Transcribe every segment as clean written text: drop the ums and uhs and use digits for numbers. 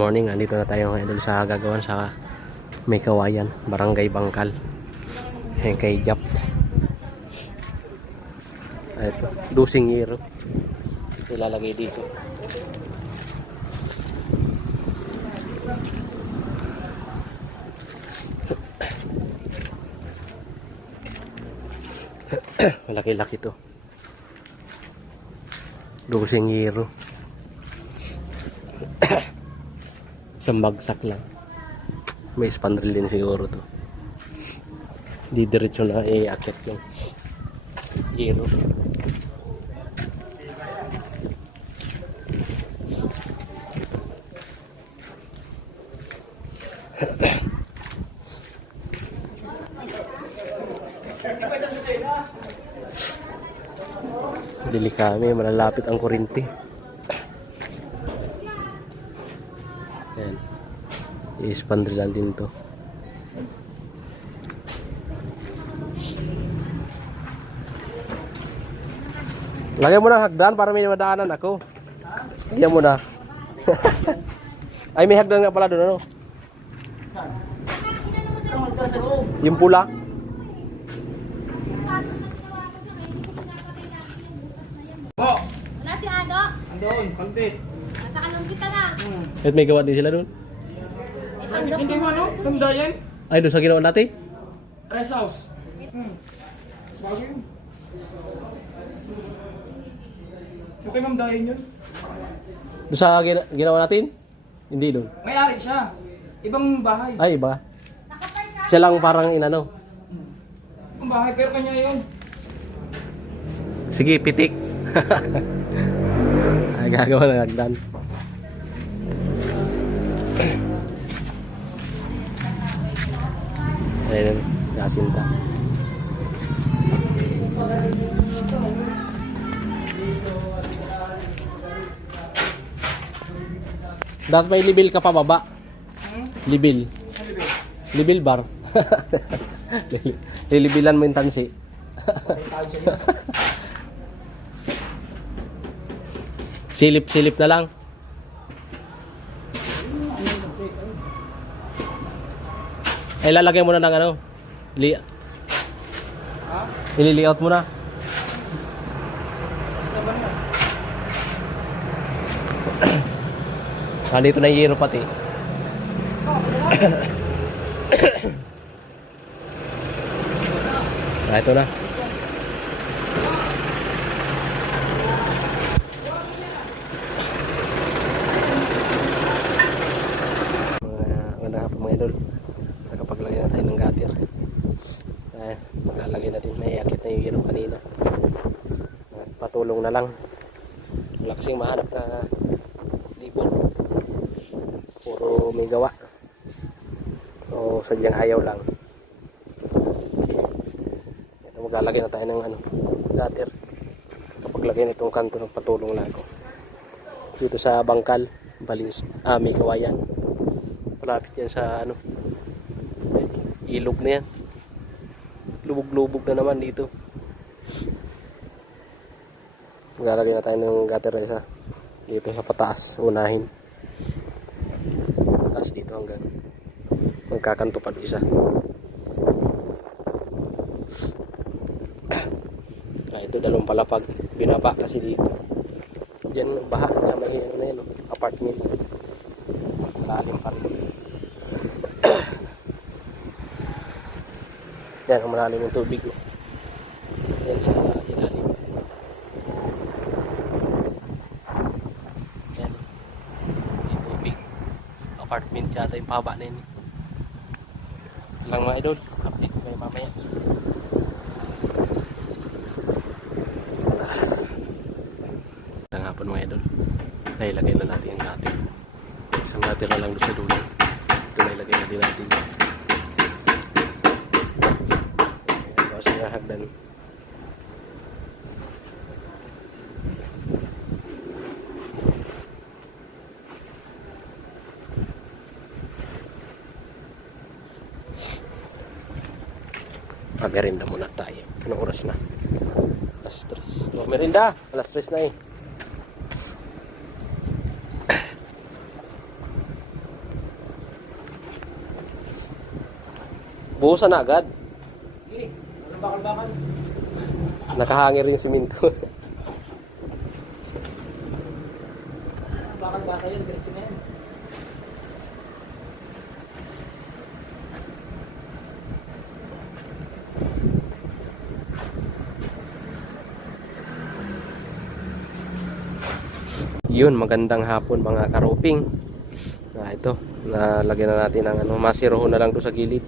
Morning, andito na tayo ngayon sa gagawan sa May Kawayan, Barangay Bangkal. Ayan kay Jap. Ito, dusing hero. Ilalagay dito. Malaki-laki to. Dusing hero. Isang bagsak lang. May spandrel din siguro to. Di diretso na akit yung hero. Bili kami, malalapit ang kuryente. Ayan. I-spandrilan din to. Lagyan mo na hagdan para may madaanan ako. Lagyan mo na. Ay, may hagdan nga pala doon, ano? Yung pula. Wala si Ado. Andun, kalbit. Nasa kalong kita na. At may gawa din sila doon. Hindi mo ano? Tamdayan? Ay, doon sa ginawa natin? Rest house. Bago yun. Okay, Ma'am Dayan yun. Doon sa ginawa natin? Hindi doon. May-ari siya. Ibang bahay. Ay, iba. Siya lang parang inano. Ibang bahay, pero kanya yun. Sige, pitik. Ay, gagawa ng hagdan. Ayun, nasinta. Dapat may libil ka pa baba. Libil. Libil bar. Lilibilan mo yung tansi. Silip-silip na lang. Ay, lalagay mo na ng ano? Ili-layout mo na. Dito na yung hero pati. Ito na. Mga idol, nakapaglagay na tayo ng gutter. Maglalagay na din, may akit na yung hero kanina. Patulong na lang. Wala kasing mahanap na libon. Puro may gawa. O sadyang ayaw lang. Ito, maglalagay na tayo ng gutter. Kapaglagay na itong kanto ng patulong lang ko. Dito sa Bangkal, May Kawayan. Malapit yan sa ilog na yan. Lubog-lubog na naman dito. Maglalagay na tayo ng gutter na isa dito sa pataas, unahin. Pataas dito hanggang magkakanto pa isa. Ito dalawang palapag. Binaba kasi dito. Diyan baha sa may apartment. Lalim pa rin. Yan, ang malalim yung tubig. Yan sa ilalim. Yan. Yung tubig. Apartment yata yung pahaba na yun. Lang mga idol. Update ko kayo mamaya. Hapon mga idol. Nailagay na natin yung natin. Isang natin na lang doon sa dulo. Ito nailagay na din natin. Hagdan. Merinda muna tayo. Anong oras na? Alas 3. Oh, merinda! Alas 3 na eh. Buhusan na agad. Sige, walang bakal-bakal. Nakahangir yung siminto. Bakal-bakal yan, diretso na yan. Yun, magandang hapon mga karoping. Ito, nalagyan na natin ng masiroho na lang doon sa gilid.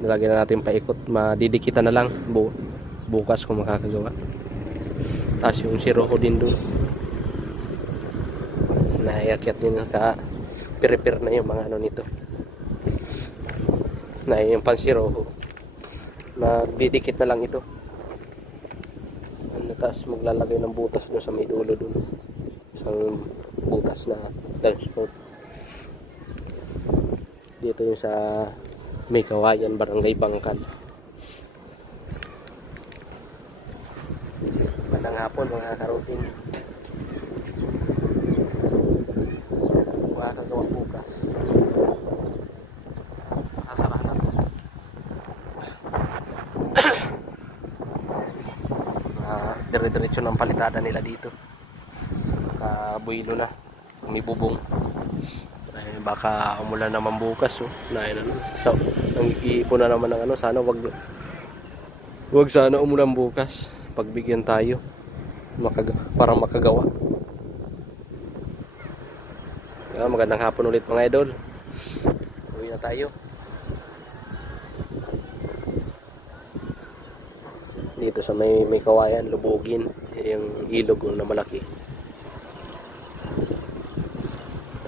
Nalagyan na natin paikot, madidikitan na lang bukas kung makakagawa. Tapos yung siroho din doon. Naiakyat din ka-prepare na yung mga nito. Na yung pansiroho. Magdidikit na lang ito. Tapos maglalagay ng butas doon sa may dulo doon. Isang butas na dashboard. Dito yung sa may kawayan, barangay Bangkal. Magandang hapon mga karoping. Makakagawa bukas. Kasarahan. Dire-diretso ng palitada nila dito. Builo na, may bubong. Ay, baka umulan naman bukas. So, nag-iipon na naman ng sana wag sana umulan bukas. Pagbigyan tayo para makagawa. Magandang hapon ulit mga idol. Uwi na tayo. Dito sa may kawayan, lubugin yung ilog na malaki.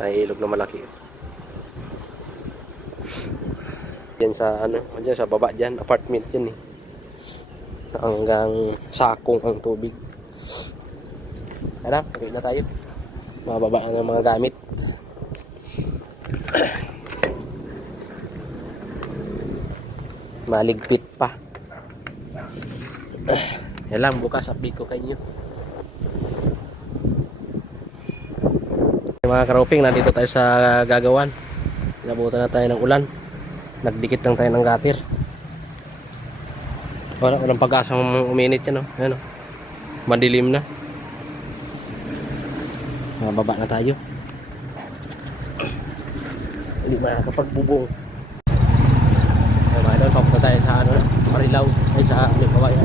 Ay, ilog na malaki. Diyan sa diyan sa baba diyan, apartment 'yan eh. Hanggang sakong ang tubig. Alam, uwi na tayo. Mababa ang mga gamit. Maligpit pa. Yan lang, bukas update ko kayo. Mga karoping, nandito tayo sa gagawan. Nabutan na tayo ng ulan. Nagdikit lang tayo ng gatir. Walang pag-asa uminit yan. Ayan, madilim na. Mababa na tayo. Hindi makakapagbubong. Mga idol, papunta tayo sa Marilao. Ay sa Kawayan.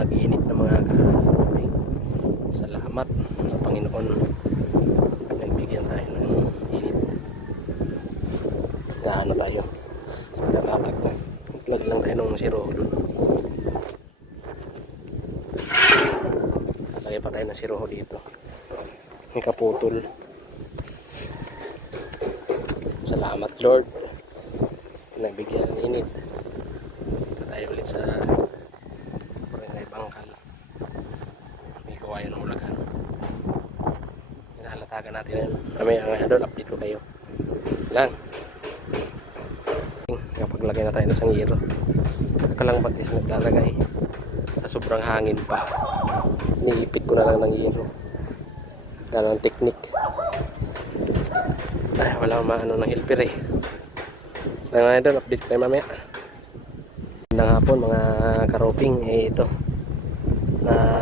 Nag-iinit na mga karoping. Salamat sa Panginoon. Nagbigyan tayo ng init. Gaano tayo? Nakatatag na. Plug lang tayo ng siroho doon. Lagay pa tayo ng siroho dito. May kaputol. Salamat Lord. Nagbigyan ng init. Ito tayo ulit sa Bangkal. May kawayan ng ulagan. Hinalatagan natin yan. Mamaya ang idol, update ko kayo. Lang. Kapag lagay na tayo ng sangiro. Nakalang batis naglalagay. Sa sobrang hangin pa. Iniipit ko na lang ng hiro. Ganang technique. Ay, wala maano ng helper eh. Lang idol, update ko kayo mamaya. Magandang hapon mga karoping. Ito.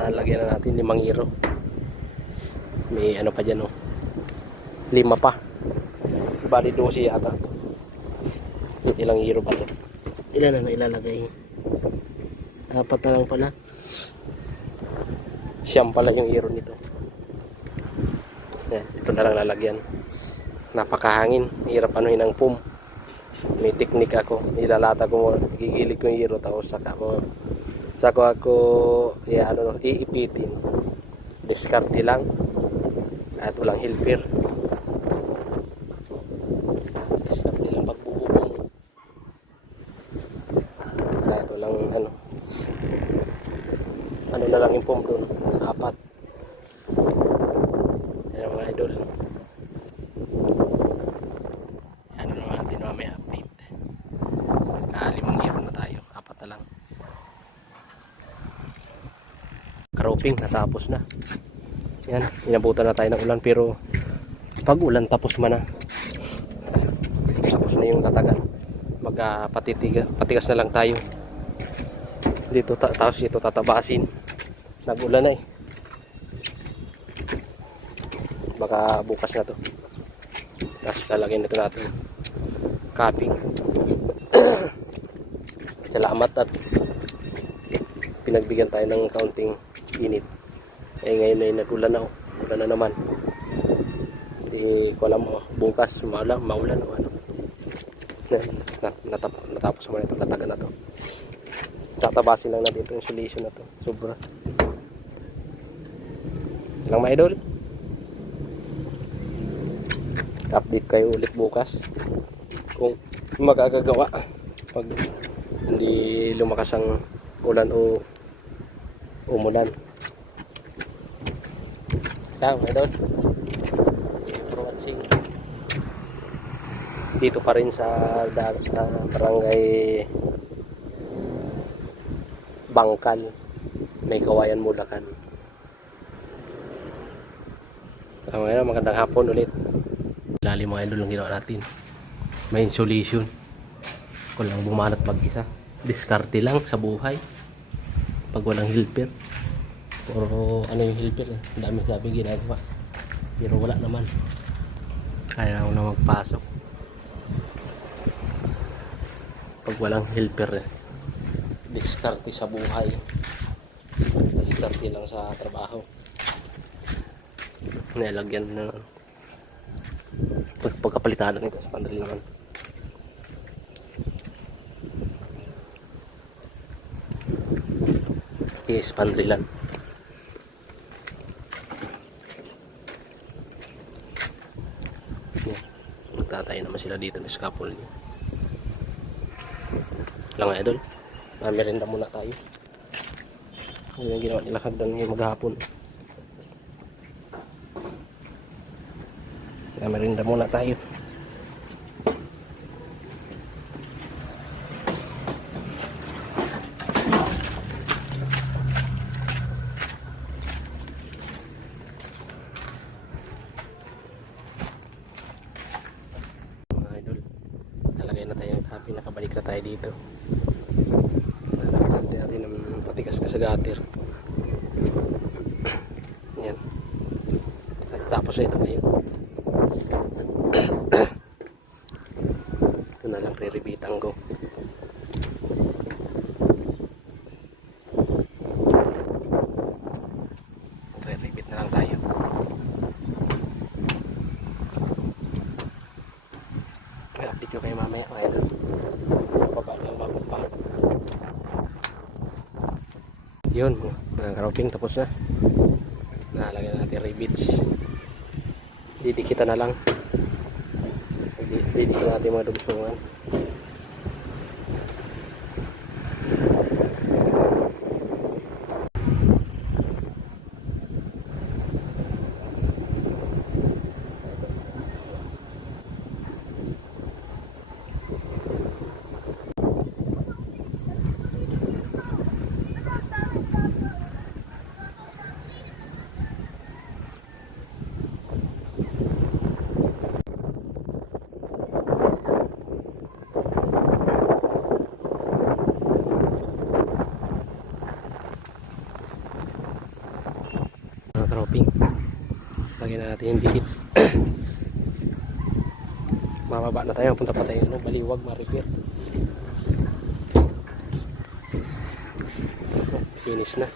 Lagyan na natin 5 hiro. May pa dyan 5 pa. Bali 12 yata. Ilang hiro pa to? Ilan na ilalagay? 4 na lang pala. Siyam pala yung hiro nito. Yan, ito na lang lalagyan. Napakahangin. Hirap anuhin ang pum. May teknik ako. Nilalata ko mo. Gigilid ko yung hiro. Tapos saka mo Sako ako iipitin. Diskarte lang. At walang helper. Diskarte lang pagbububong. At walang ano na lang yung pump doon. 4. Yan mga idol. Ano naman natin mamaya update. Magka-5 year na tayo. 4 na lang. Karoping natapos na. Yan, inabutan na tayo ng ulan pero pag ulan tapos man na. Tapos na yung katagan. Patigas na lang tayo. Dito tapos ito tatabasin. Nag-ulan na eh. Baka bukas na to. Tapos lalagyan na ito natin capping. Salamat at pinagbigyan tayo ng kaunting init. Ngayon ay nag-ulan na. Ulan na naman. Hindi ko alam bukas maulan o ano. Natapos naman itong latagan na to. Tatabasin lang natin itong insulation na to. Sobra. Lang mga idol. Update kayo ulit bukas kung magagagawa pag hindi lumakas ang ulan o umulan. Kaya mga idol, for watching. Dito pa rin sa barangay Bangkal, may Kawayan, Bulacan. Magandang hapon ulit. Lalim mga idol ang ginawa natin. May insulation. Kung lang bumanat mag-isa. Diskarte lang sa buhay. Pag walang helper. Puro ano yung helper. Ang dami sabi ginagawa. Pero wala naman. Kaya ako na magpasok. Pag walang helper. Diskarte sa buhay. Diskarte lang sa trabaho. Nilagyan na pagkapalitan nito sa pandali naman. Yes, pandrilan. Magtatay naman sila dito ng scaffold niya. Lang nga idol, merinda muna tayo. Yan yung ginawa nila hagdan yung maghapon. Merinda muna tayo. Mga idol, talagay na tayo ng happy, nakabalik na tayo dito. Nalagyan natin ng patikas ka sa gutter. Yan. At tapos na ito ngayon. Ito na lang re-rebitan ko. Re-rebit na lang tayo. May update ko kayo mamaya mga idol. Baba lang mapapahal. Yun, karoping tapos na. Nalagyan natin rebits. Didikita na lang. Didikita natin mga dugsungan. Karoping, lagyan na natin yung dikit. Mababa na tayo, punta pa tayo baliwag, ma-repair. Finish na.